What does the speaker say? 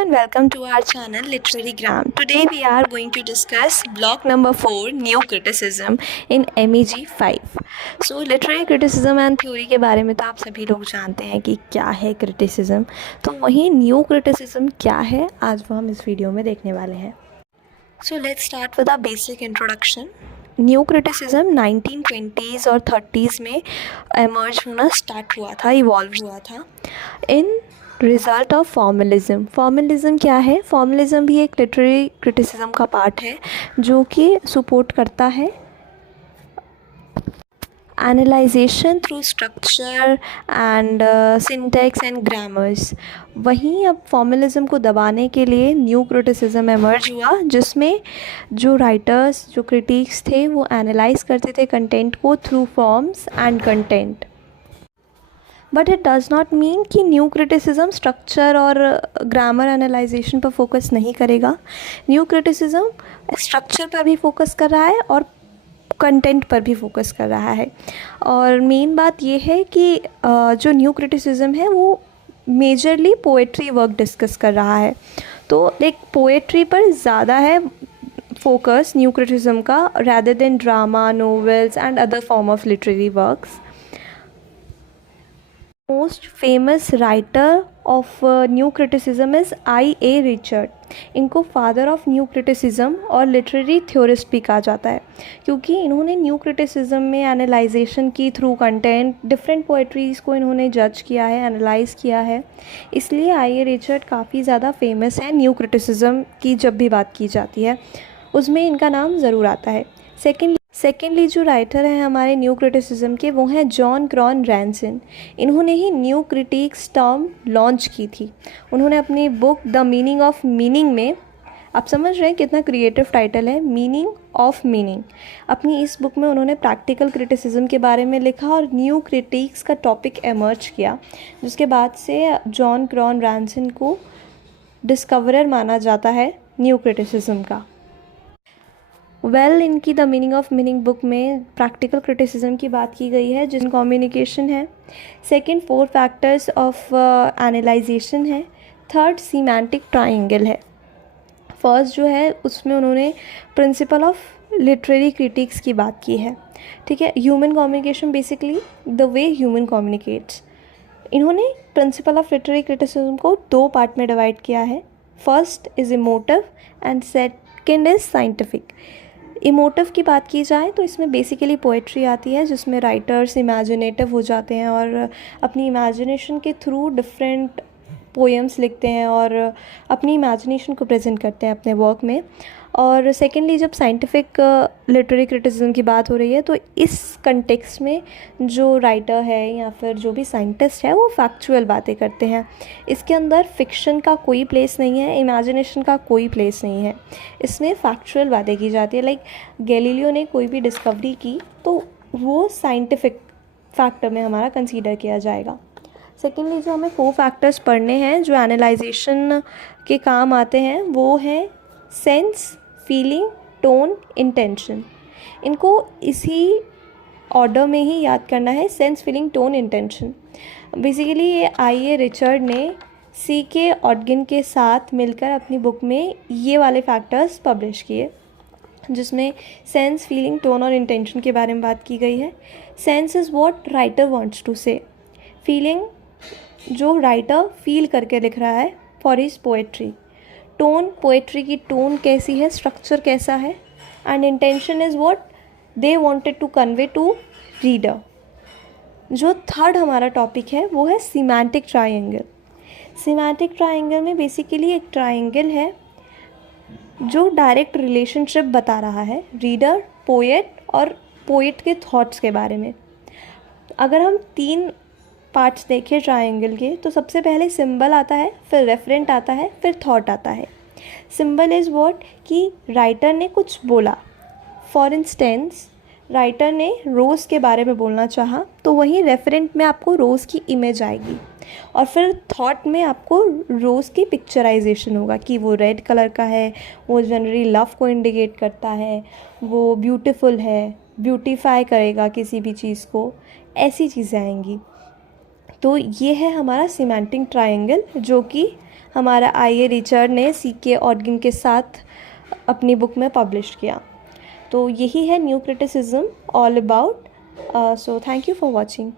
and welcome to our channel Literary Gram. Today we are going to discuss block number 4, New Criticism in MEG 5. So literary criticism and theory के बारे में तो आप सभी लोग जानते हैं कि क्या है criticism. तो वहीं न्यू criticism क्या है, आज वो हम इस वीडियो में देखने वाले हैं. So let's start with a basic introduction. New criticism 1920s और 30s में एमर्ज होना स्टार्ट हुआ था, इवॉल्व हुआ था इन रिज़ल्ट ऑफ फॉर्मलिज्म. फॉर्मलिज्म क्या है? फॉर्मलिज्म भी एक लिटरेरी क्रिटिसिज्म का पार्ट है जो कि सपोर्ट करता है analysation through structure and syntax and grammars. वहीं अब फॉर्मलिज्म को दबाने के लिए न्यू क्रिटिसिज्म एमर्ज हुआ, जिसमें जो राइटर्स, जो क्रिटिक्स थे, वो एनालाइज करते थे कंटेंट को through forms and content. But it does not mean कि न्यू क्रिटिसिज्म स्ट्रक्चर और ग्रामर एनालाइजेशन पर फोकस नहीं करेगा. न्यू क्रिटिसिज्म स्ट्रक्चर पर भी फोकस कर रहा है और कंटेंट पर भी फोकस कर रहा है. और मेन बात ये है कि जो न्यू क्रिटिसिज्म है वो मेजरली पोएट्री वर्क डिस्कस कर रहा है. तो एक पोएट्री पर ज़्यादा है फोकस न्यू क्रिटिसिज्म का, rather than drama, novels and other form of literary works. Most famous writer of new criticism is I.A. Richard. इनको फादर ऑफ न्यू क्रिटिसिज्म और लिटरेरी थ्योरिस्ट भी कहा जाता है, क्योंकि इन्होंने न्यू क्रिटिसिज्म में एनालाइजेशन की थ्रू कंटेंट, डिफरेंट पोएट्रीज़ को इन्होंने जज किया है, एनालाइज किया है. इसलिए I.A. रिचर्ड काफ़ी ज़्यादा फेमस है. न्यू क्रिटिसिज्म की जब भी बात की जाती है उसमें इनका नाम ज़रूर आता है. सेकेंडली जो राइटर हैं हमारे न्यू क्रिटिसिज्म के, वो हैं जॉन क्रॉन रैंसन. इन्होंने ही न्यू क्रिटिक्स टर्म लॉन्च की थी. उन्होंने अपनी book the meaning of meaning में, आप समझ रहे हैं कितना क्रिएटिव टाइटल है, मीनिंग ऑफ मीनिंग. अपनी इस बुक में उन्होंने प्रैक्टिकल क्रिटिसिज्म के बारे में लिखा और न्यू क्रिटिक्स का टॉपिक एमर्ज किया, जिसके बाद से जॉन क्रॉन रैंसन को डिस्कवरर माना जाता है न्यू क्रिटिसिज्म का. इनकी the meaning of meaning book में प्रैक्टिकल क्रिटिसिज्म की बात की गई है, जिसमें कम्युनिकेशन है. सेकंड 4 फैक्टर्स ऑफ एनालाइजेशन है. थर्ड सीमेंटिक ट्रायंगल है. फर्स्ट जो है उसमें उन्होंने प्रिंसिपल ऑफ लिटरेरी क्रिटिक्स की बात की है. ठीक है, human communication, basically the way human communicates. इन्होंने प्रिंसिपल ऑफ लिटरेरी क्रिटिसिज्म को 2 पार्ट में डिवाइड किया है. First is emotive and second is scientific. Emotive की बात की जाए तो इसमें बेसिकली पोएट्री आती है, जिसमें राइटर्स इमेजिनेटिव हो जाते हैं और अपनी इमेजिनेशन के थ्रू डिफरेंट पोएम्स लिखते हैं और अपनी इमेजिनेशन को प्रेजेंट करते हैं अपने वर्क में. और सेकेंडली जब साइंटिफिक लिटरेरी क्रिटिसिज्म की बात हो रही है तो इस कंटेक्स्ट में जो राइटर है या फिर जो भी साइंटिस्ट है वो फैक्चुअल बातें करते हैं. इसके अंदर फिक्शन का कोई प्लेस नहीं है, इमेजिनेशन का कोई प्लेस नहीं है. इसमें फैक्चुअल बातें की जाती है. लाइक गैलीलियो ने कोई भी डिस्कवरी की तो वो साइंटिफिक फैक्टर में हमारा कंसीडर किया जाएगा. सेकेंडली जो हमें 4 फैक्टर्स पढ़ने हैं जो एनालाइजेशन के काम आते हैं, वो हैं सेंस, फीलिंग, टोन, इंटेंशन. इनको इसी ऑर्डर में ही याद करना है, sense, feeling, tone, intention. Basically ये I.A. रिचर्ड ने C.K. ऑडगिन के साथ मिलकर अपनी बुक में ये वाले फैक्टर्स पब्लिश किए, जिसमें सेंस, फीलिंग, टोन और इंटेंशन के बारे में बात की गई है. Sense is what writer wants to say. Feeling जो राइटर फील करके लिख रहा है for his poetry. Tone, poetry की टोन कैसी है, स्ट्रक्चर कैसा है. And intention is what they wanted to convey to reader. जो थर्ड हमारा टॉपिक है वो है सीमेंटिक ट्रायंगल. सीमेंटिक ट्रायंगल में बेसिकली एक ट्रायंगल है जो डायरेक्ट रिलेशनशिप बता रहा है रीडर, पोएट और पोएट के थॉट्स के बारे में. अगर हम 3 पार्ट्स देखें ट्रायंगल के तो सबसे पहले सिंबल आता है, फिर रेफरेंट आता है, फिर थॉट आता है. सिंबल इज़ व्हाट कि राइटर ने कुछ बोला. फॉर इंस्टेंस राइटर ने रोज़ के बारे में बोलना चाहा तो वहीं रेफरेंट में आपको रोज़ की इमेज आएगी और फिर थॉट में आपको रोज़ की पिक्चराइजेशन होगा कि वो रेड कलर का है, वो जनरली लव को इंडिकेट करता है, वो ब्यूटीफुल है, ब्यूटीफाई करेगा किसी भी चीज़ को, ऐसी चीज़ें आएंगी. तो ये है हमारा सीमेंटिक ट्रायंगल जो कि हमारा आई ए रिचर्ड ने CK ऑडगिन के साथ अपनी बुक में पब्लिश किया। तो यही है new criticism all about. So thank you for watching.